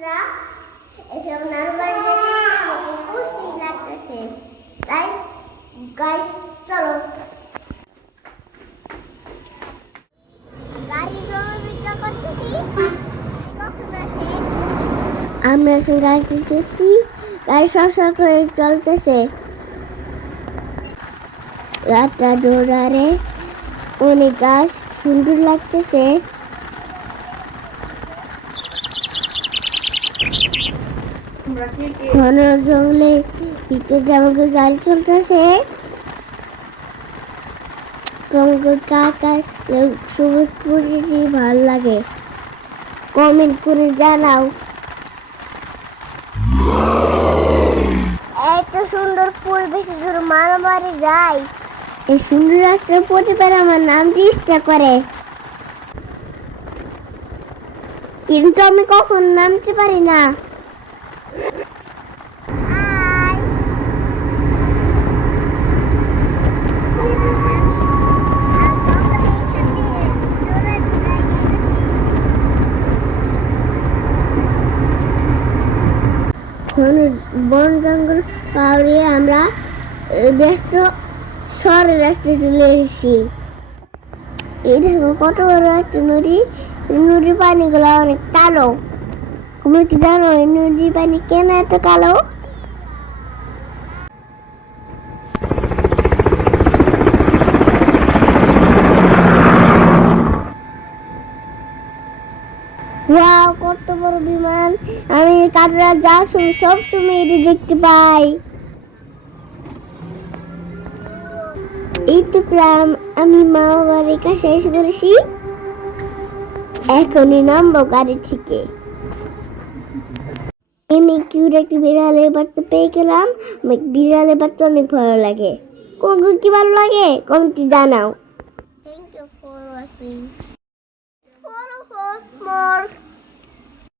বন্ধুরা এসব নরমাল যেতেছে আমাকে খুশি লাগতেছে তাই গাইস চলো গাড়ি সমবেত করতেছি কখন আসে আমরা এখন গাড়ি চলতেছি গাড়ি সব করে চলতেছে রাতটা দৌড়ারে অনেক গাছ সুন্দর লাগতেছে ঘন জঙ্গলে ভিতরে আমাকে গাড়ি চলতেছে সবুজ পরিবেশ ভালো লাগে কমেন্ট করে জানাও এত সুন্দর পরিবেশে যদি মারামারি যায় এই সুন্দর রাস্তার প্রতিবার আমার নাম চেষ্টা করে কিন্তু আমি কখন নামতে পারি না বন জঙ্গল পাড়িয়ে আমরা ব্যস্ত শহরের রাস্তায় চলে এসেছি এই দেখো কত বড় একটা নদী নদীর পানিগুলো অনেক কালো তুমি কি জানো এই নদীর পানি কেন এত কালো ওয়াও কত বড় বিমান আমি কাজরা যা শুনি সব সময় এটা দেখতে পাই এই তো প্রায় আমি মা বাড়ির কাছে এসে পড়েছি এখনই নামবো গাড়ি থেকে আমি কিউট একটি বিড়ালের বাচ্চা পেয়ে গেলাম বিড়ালের বাচ্চা অনেক ভালো লাগে কোন কি ভালো লাগে কমেন্টে জানাও thank you for watching follow for more